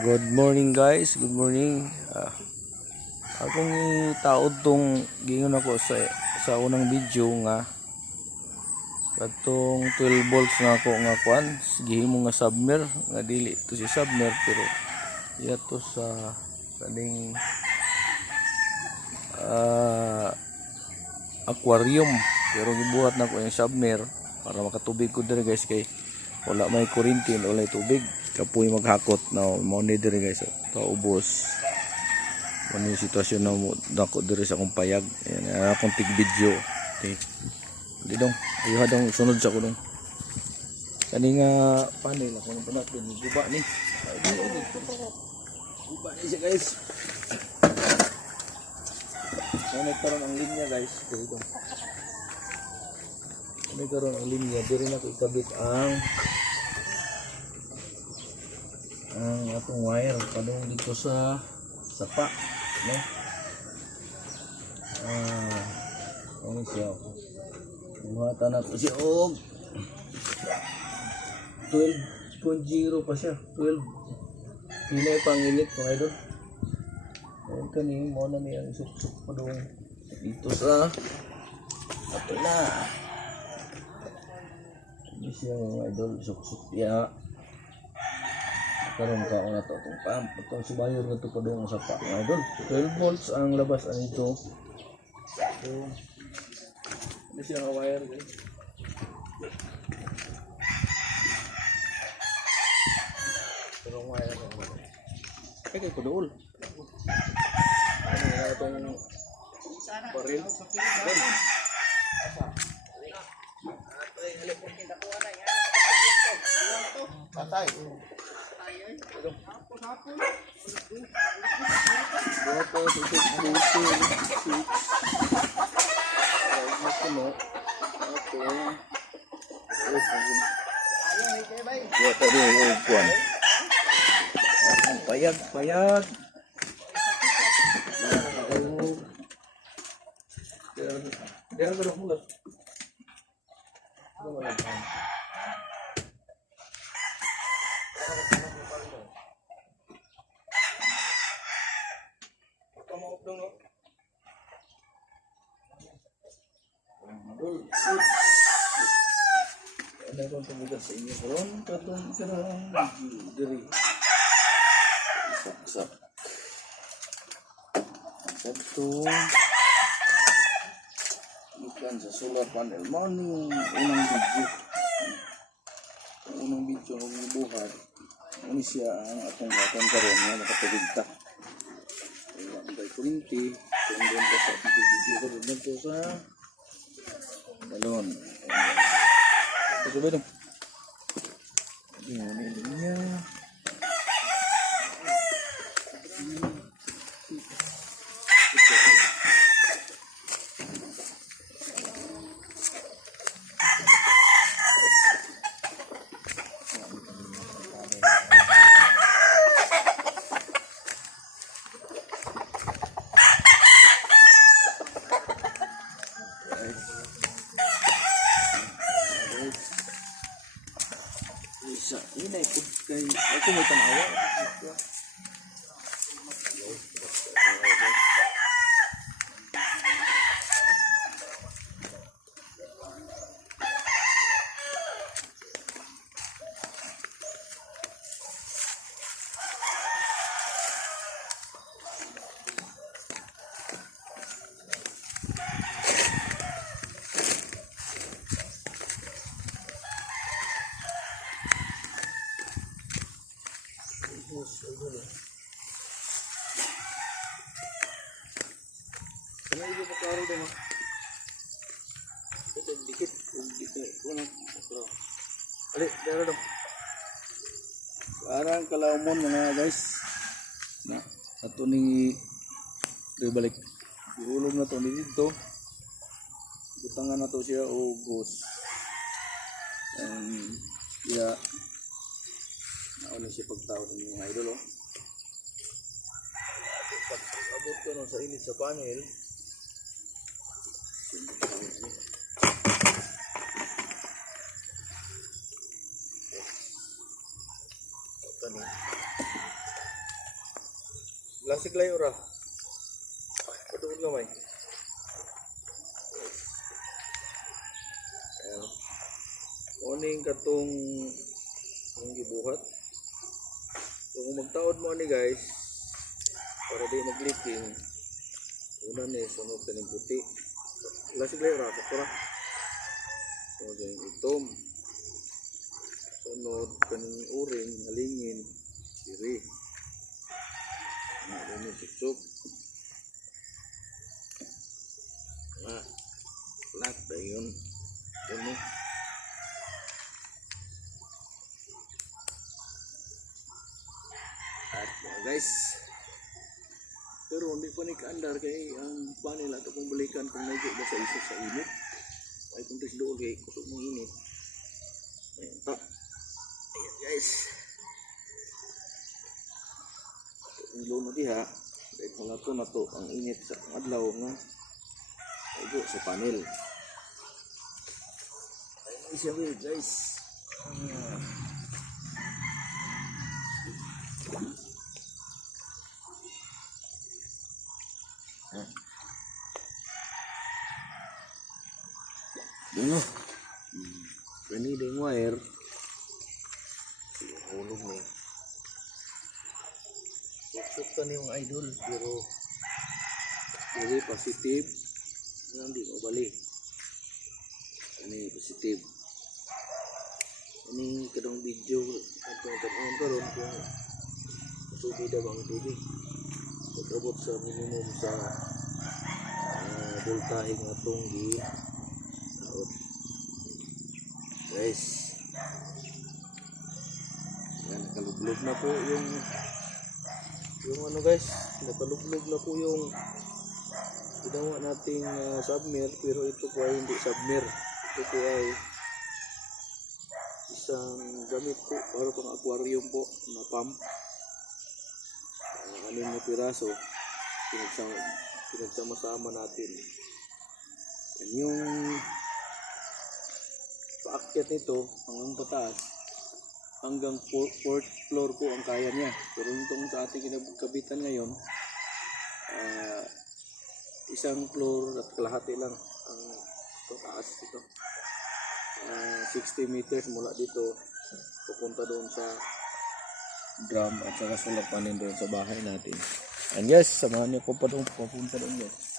Good morning guys, good morning. Akong taod tong gingon ako sa unang video nga katong 12 volts na ako nga kwan, gihimo nga submer nga dili to si submer pero iya to sa kaning aquarium pero gibuhat na ko yung submer para makatubig ko dire guys kay wala may kuryente wala tubig kapoy maghakot na mo ni dire guys kaubos ano yung sitwasyon na dako dire sa akong payag ayan akong tig video okay di dong ayuha dong sunod sa ko dong kani nga panel ako nang panatin guba ni guba ni siya guys so nagkaroon ang linya guys okay dong nagkaroon ang linya dire na ko ikabit ang atong wire padung dito sa sapa no ano siya buhatan ako siya og 12.0 pa siya 12 pinay panginit mga idol ayun kanin mo na niya suksok padung dito sa ato na hindi siya mga idol suksok ya karon ka na to itong pump itong subayor na ito pa doon sa pa mga idol 12 volts ang labas ang ito so hindi siya nga wire guys pero wire kaya ko doon ano na itong baril patay tapos ito buto payag dia gerok mulut ada kong tumigas sa inyo karon katong karang diri saksak satu ikan sa solar panel mo ning unang video ng gibuhat ini siya ang atong gatan karon nga nakatubig ta wala kay kurinti kung doon pa sa video karon dito sa balon coba dong ini ininya ini ikut kay aku may tanawa Ano ibu paklaro dong? Ito dikit, ano? Ali, dara dong. Parang kalawmon mga guys. Na, ato ni balik. Ihulog na to ni dito. Butangan na to siya o ghost. Ya, nauna siya pagtawad ng mga idol oh. Pag abot ko no, sa init sa panel Lasig layo ra. Paduol gamay. Ayan. Oning katong ang gibuhat. So kung magtaod mo ni guys, para di magliking, una ni sunod kaning puti. Lasig layo ra, kapura. Sunod kaning itom. Sunod kaning uring, alingin, siri. Ano ni tutsok. Lahat ba yun? Ano? At mga guys, pero hindi pa ni kaandar kay ang panel ato kung balikan kung medyo ba sa isip sa init ay kung tis doon kay kutok mong init. Ayan ta. Ayan guys, ang luno diha dahil kung ato na to ang init sa adlaw nga medyo sa panel. Ayan siya guys. Ano? Kani din wire. Hulog mo. Suksok ka na yung idol pero very positive. Hindi mo bali. Ini positive. Ini kadang video atau kadang karon kung subida bang tubig. Pag-abot sa minimum sa voltahe nga itong guys, yan, nakalublog na po yung ano guys, nakalublog na po yung ginawa nating submer, pero ito po ay hindi submer, ito po ay isang gamit po para pang aquarium po na pump. Anim na piraso pinagsama-sama natin. Yan yung paakyat nito hanggang pataas, hanggang 4th floor po ang kaya niya. Pero itong sa ating kinakabitan ngayon, isang floor at kalahati lang ang taas ito. 60 meters mula dito pupunta doon sa drum at saka sulapanin doon sa bahay natin. And yes, samahan niyo ko pa doon, papunta doon guys.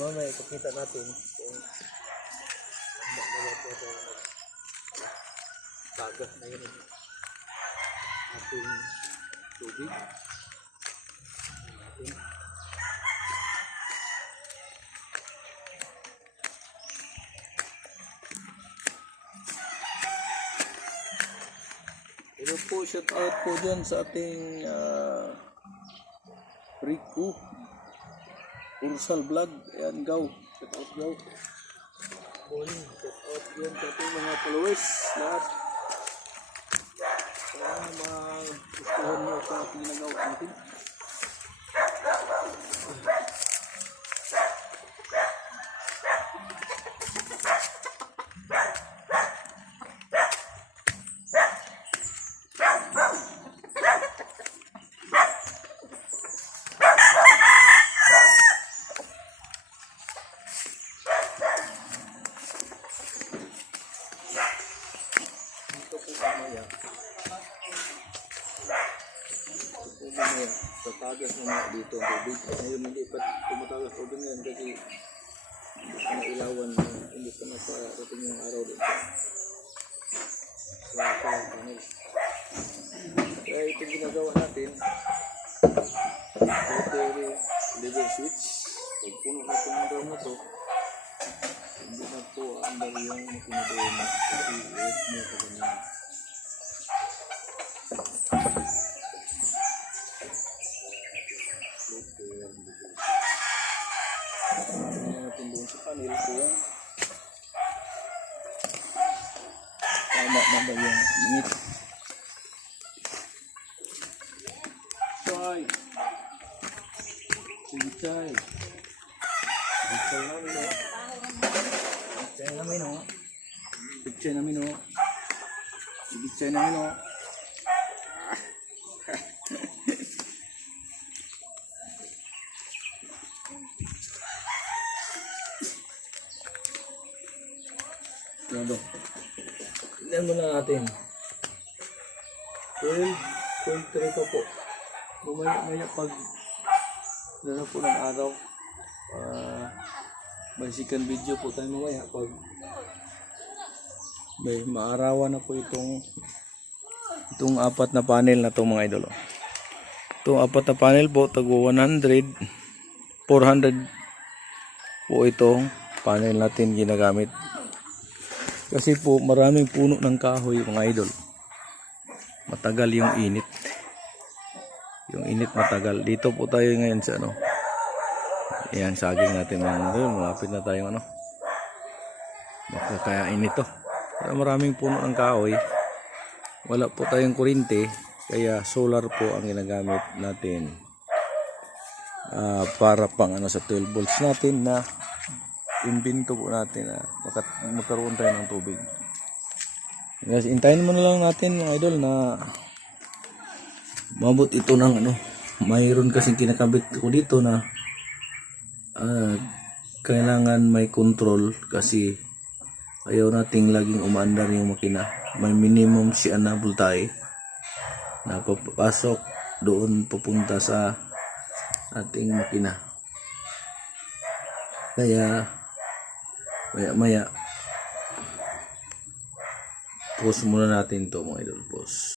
Mamaya ipakita natin kung tagas na yun ating tubig. Ito po, shout out po dyan sa ating Rico Ursal Vlog. Ayan, go. Shout out, go. Shout out dyan sa ating mga followers. Lahat. Sana magustuhan nyo sa ating ginagawa natin. Sa tagas na dito ang tubig. Ngayon hindi pa tumatagas tubig ngayon kasi hindi pa nailawan, hindi pa naparating yung araw dito sa panel. Kaya itong ginagawa natin, level switch. Pag puno na itong drum na to, hindi na po ang dali yung pinagawa na kasi wait mo pa ganyan. Doon sa panel ko tama na ba yung init. Chay Chay Chay namin o Chay namin o sigurado. Tignan muna natin. 12.3 pa po. Mamaya pag na po ng araw. May second video po tayo mamaya pag may maarawan na po itong apat na panel na to mga idol. Itong apat na panel po tago 100, 400 po itong panel natin ginagamit. Kasi po maraming puno ng kahoy mga idol. Matagal yung init. Yung init matagal. Dito po tayo ngayon sa ano. Ayan, saging natin mga idol. Malapit na tayong ano. Makakain ito. Pero maraming puno ng kahoy. Wala po tayong kuryente. Kaya solar po ang ginagamit natin. Para pang ano sa 12 volts natin na imbento po natin na magkaroon tayo ng tubig. Guys, intayin mo na lang natin mga idol na mabot ito ng ano. Mayroon kasing kinakabit ko dito na kailangan may control kasi ayaw nating laging umaandar yung makina. May minimum siya na voltahe na papasok doon pupunta sa ating makina. Kaya maya pause muna natin to mga idol, pause.